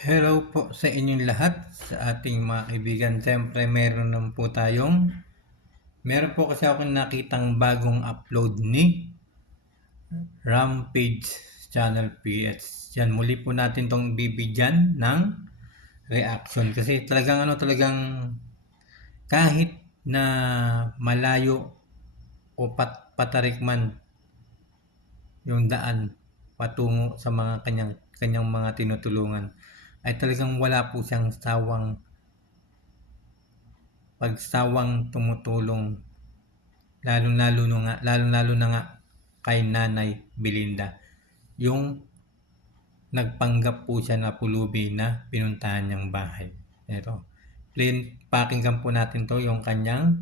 Hello po sa inyong lahat, sa ating mga kaibigan. Siyempre, meron po kasi ako nakitang bagong upload ni Rampage Channel PH. Yan, muli po natin tong bibigyan ng reaction. Kasi talagang kahit na malayo o patarik man yung daan patungo sa mga kanyang mga tinutulungan, ay talagang wala po siyang pagsawang tumutulong, lalo na nga kay Nanay Belinda. Yung nagpanggap po siya na pulubi na pinuntahan niyang bahay. Ito, pakinggan po natin to, yung kanyang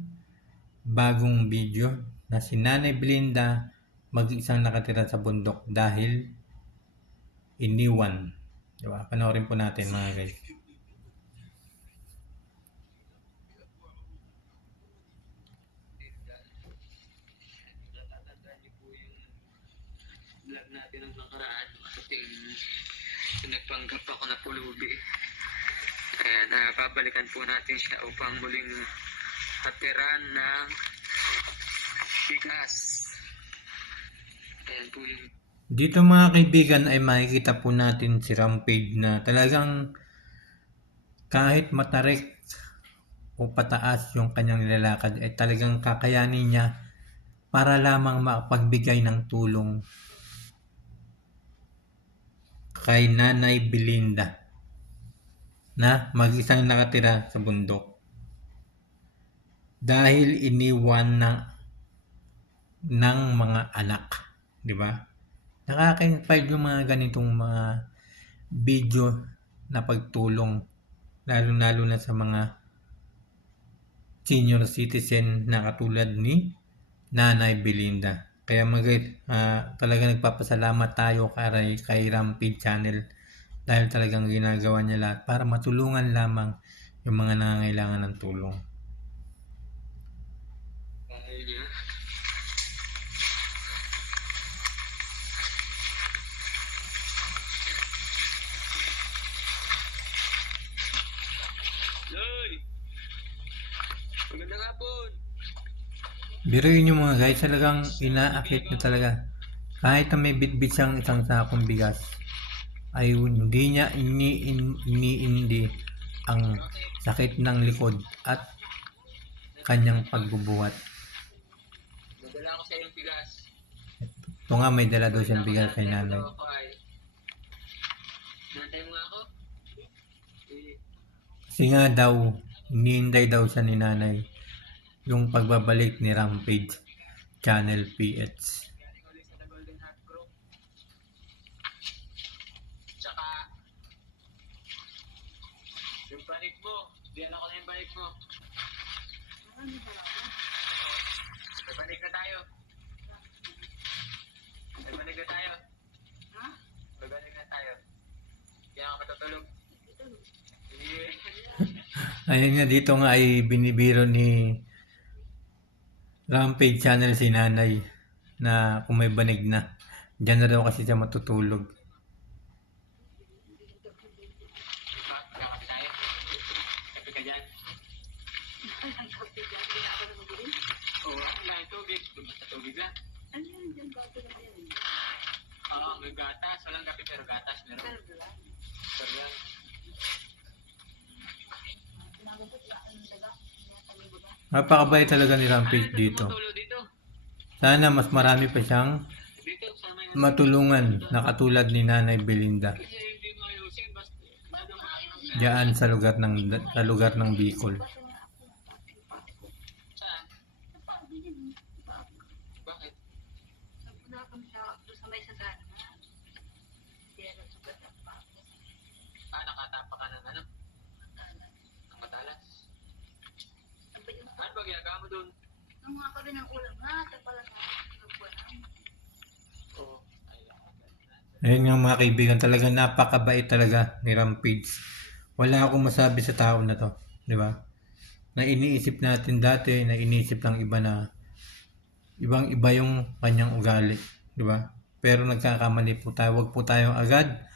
bagong video na si Nanay Belinda mag-isang nakatira sa bundok dahil iniwan. Diba? Panoorin po natin mga guys. Vlog natin ng nakaraan at pinagpanggap ako na pulubi. Kaya babalikan po natin siya upang muling patiran ng bigas. Ayan po yung Dito mga kaibigan ay makikita po natin si Rampage na talagang kahit matarik o pataas yung kanyang nilalakad ay talagang kakayanin niya para lamang makapagbigay ng tulong kay Nanay Belinda na mag-isang nakatira sa bundok dahil iniwan ng mga anak, di ba? Nakaka-inspire yung mga ganitong mga video na pagtulong, lalo na sa mga senior citizen na katulad ni Nanay Belinda. Kaya talaga nagpapasalamat tayo kay Rampage Channel dahil talagang ginagawa niya lahat para matulungan lamang yung mga nangangailangan ng tulong. bahay niya. Loy! Magandang hapon! Biruin nyo mga guys, talagang inaakit na talaga. Kahit na may bitbit siyang isang sakong bigas, ay hindi niya iniindi ang sakit ng likod at kanyang pagbubuhat. Nadala ko sa iyong bigas. Ito nga, may dala daw siyang bigas kay nanay. Nantay mo nga ako? Kasi nga daw, iniinday daw siya ni nanay yung pagbabalik ni Rampage Channel PH. Galing ulit sa The Golden Heart Group. Tsaka, yung balik mo, diyan ako na yung balik mo. Babalik na tayo. Babalik na tayo. Babalik na tayo. Kaya ka matutulog. Ayun nga, dito nga ay binibiro ni Rampage Channel si nanay na kung may banig na, dyan na daw kasi siya matutulog. Kakapit tayo. Kapit ka dyan. Oo, ang tubig. Tubig lang. Oo, may gatas. Walang kape pero gatas meron. Pero yan. Napakabait talaga ni Rampage dito. Tulo dito. Sana mas marami pa siyang Dito, sama yung matulungan na katulad ni Nanay Belinda kasi hindi mo ayusin. Basta, diyan sa lugar ng Bicol. saan? Bakit? Nakatapa ka ng ano? Ng matalas. Ano ba ginagawa mo dun? Oo. Ayun nga mga kaibigan, talaga napakabait talaga ni Rampage. Wala akong masabi sa tao na to, di ba? Na iniisip natin dati, na iniisip ng iba na ibang-iba yung kanyang ugali, di ba? Pero nagkakamali po tayo. Huwag po tayong agad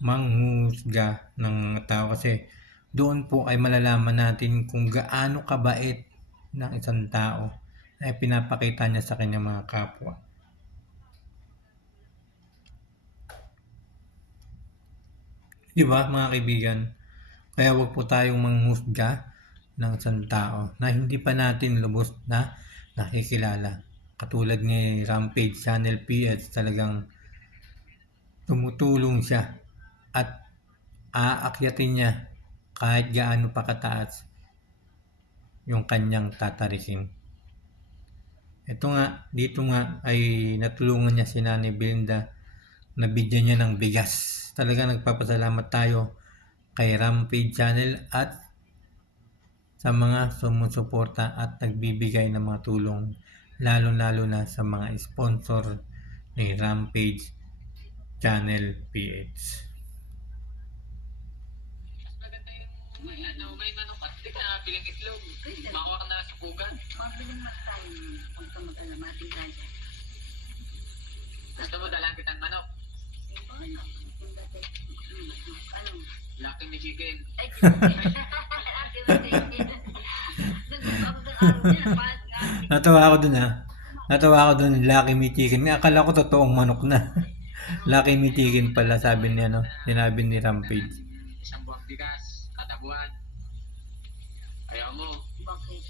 manghusga ng mga tao kasi doon po ay malalaman natin kung gaano kabait ng isang tao ay pinapakita niya sa kanyang mga kapwa. Di ba mga kaibigan? Kaya wag po tayong manghusga ng isang tao na hindi pa natin lubos na nakikilala. Katulad ni Rampage Channel PH, talagang tumutulong siya at aakyatin niya kahit gaano pa kataas yung kanyang tatarikin. Ito nga, dito nga ay natulungan niya si Nanay Belinda, nabigyan niya ng bigas. Talagang nagpapasalamat tayo kay Rampage Channel at sa mga sumusuporta at nagbibigay ng mga tulong, lalo-lalo na sa mga sponsor ni Rampage Channel PH. Maganda yung may manok at tig na bilang itlog. Makuha ka na sa pugan. Mabiling tayo kung ka mag-alamating tayo. Gusto mo dalang kitang manok? Yung ba ano? Yung dati. Ano? Laki ni chicken. Ay, Natawa ako dun Lucky Me Chicken. Akala ko totoong manok na. Lucky Me Chicken pala, sabi sinabi ni Rampage. Isang buwang bigas, kada buwan. Ayaw mo. Bakit?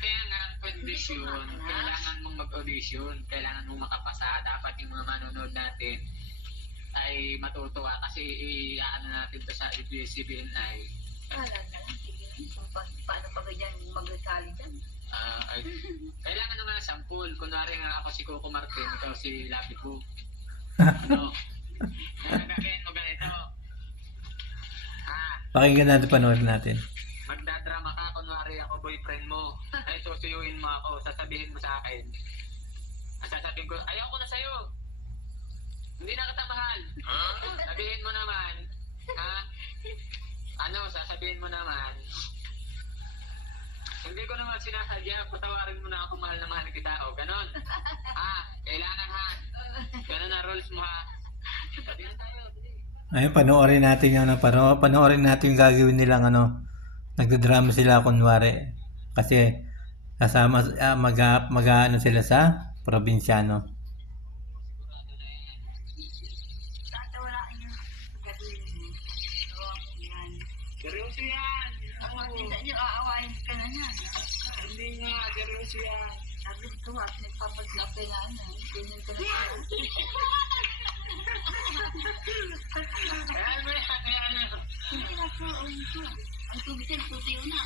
Kaya nga ang kondisyon, kailangan mong mag-audition, kailangan mong makapasa. Dapat yung mga manonood natin ay matutuwa kasi i-ano natin to sa ABS-CBN. Wala na lang. Sige. Kung paano ba ganyan mag-sali dyan? Kailangan naman ng sampul. Kunwari nga ako si Coco Martin, ikaw si Lapi Cook. Ano? Gagawin mo ganito. Pakinggan natin, panoorin natin. Magdadrama ka, kunwari ako boyfriend mo. Ay susuyuin mo ako, sasabihin mo sa akin. Sasabihin ko, ayaw ko na sa'yo. Hindi na kita mahal. Sabihin mo naman, sasabihin mo naman, hindi ko naman sinasadya, patawarin mo na ako, mahal na mahal kita. O, ganon. Kailangan ha. Ganon na rules mo ha. Sabi na tayo. Ayun, panoorin natin yung panoorin natin yung gagawin nilang nagdadrama sila kunwari. Kasi kasama mag-ano sila sa probinsyano. Tatawalaan niyo. Gagawin mo. Gawa mo yan. Seryoso yan. Hindi niyo aawain ka na yan. Hindi nga, seryoso yan. Sabi ko at nagpapaglapay na ano. Ganyan ka na siya. Ayan mo yan, ayan. Hindi na po. Ang tubig yan, tutiyo na.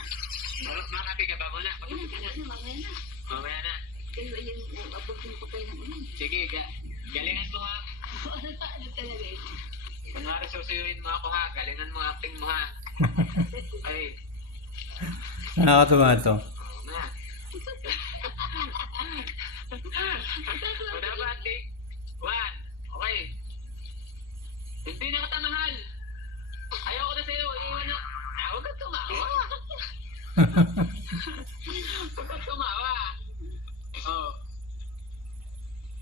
Makapi ka ba muna? Mamaya na. Mamaya na. Kayo yung abutin ko kayo ng ulan. Sige, galingan mo ha. Ano talaga ito? Kunwari susuyuin mo ako ha, galingan mo acting mo ha. Ay, Nakakatuwa to. na. Una ba, take? 1. Okay. Hindi na kita mahal. Ayaw ko na sa'yo. Iiwan na. Huwag kang tumawa. Huwag kang tumawa. Oh.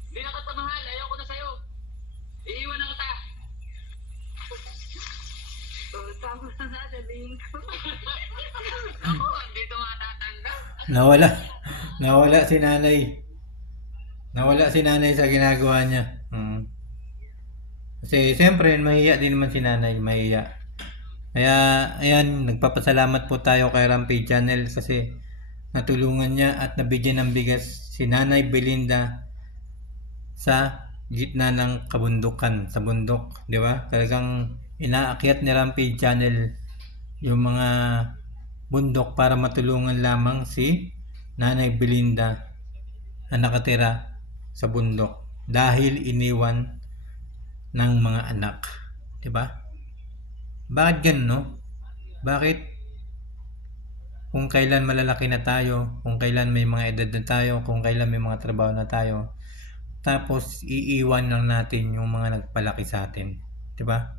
Hindi na kita mahal. Ayaw ko na sa'yo. Iiwan na kita. Tama na nga, sabihin ko. Ako, hindi ito matatanggap. Nawala si nanay. Nawala si nanay sa ginagawa niya. Kasi siyempre mahiya din naman si nanay, mahiya. Kaya ayan, nagpapasalamat po tayo kay Rampage Channel kasi natulungan niya at nabigyan ng bigas si Nanay Belinda sa gitna ng kabundukan, sa bundok, di ba? Talagang inaakyat ni Rampage Channel yung mga bundok para matulungan lamang si Nanay Belinda na nakatira sa bundok dahil iniwan ng mga anak, di ba? Bakit ganun, no? Bakit kung kailan malalaki na tayo, kung kailan may mga edad na tayo, kung kailan may mga trabaho na tayo, tapos iiwan lang natin yung mga nagpalaki sa atin, di ba?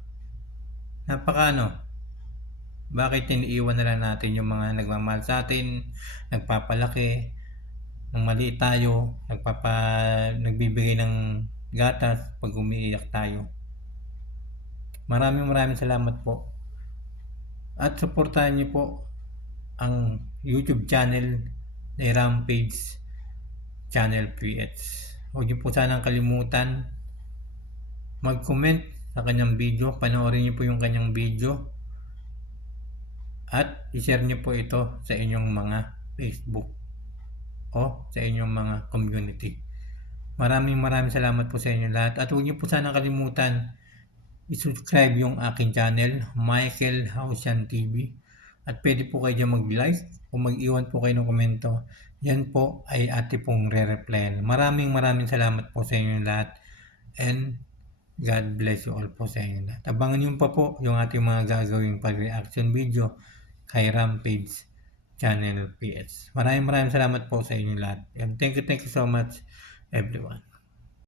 Bakit iniiwan na lang natin yung mga nagmamahal sa atin, nagpapalaki, nang maliit tayo, nagbibigay ng gatas pag umiiyak tayo. Maraming salamat po. At suportahan niyo po ang YouTube channel ni Rampage Channel PH. Huwag niyo po sanang kalimutan mag-comment sa kanyang video. Panoorin niyo po yung kanyang video. At i-share niyo po ito sa inyong mga Facebook o sa inyong mga community. Maraming salamat po sa inyo lahat. At huwag niyo po sana kalimutan i-subscribe yung aking channel, Michael Hausian TV. At pwede po kayo dyan mag-like o mag-iwan po kayo ng komento. Yan po ay ate pong re-replyan. Maraming salamat po sa inyo lahat. And God bless you all po sa inyo lahat. Abangan niyo pa po yung ating mga gagawing pag-reaction video kay Rampage Channel PH. Maraming salamat po sa inyo lahat. And thank you so much everyone.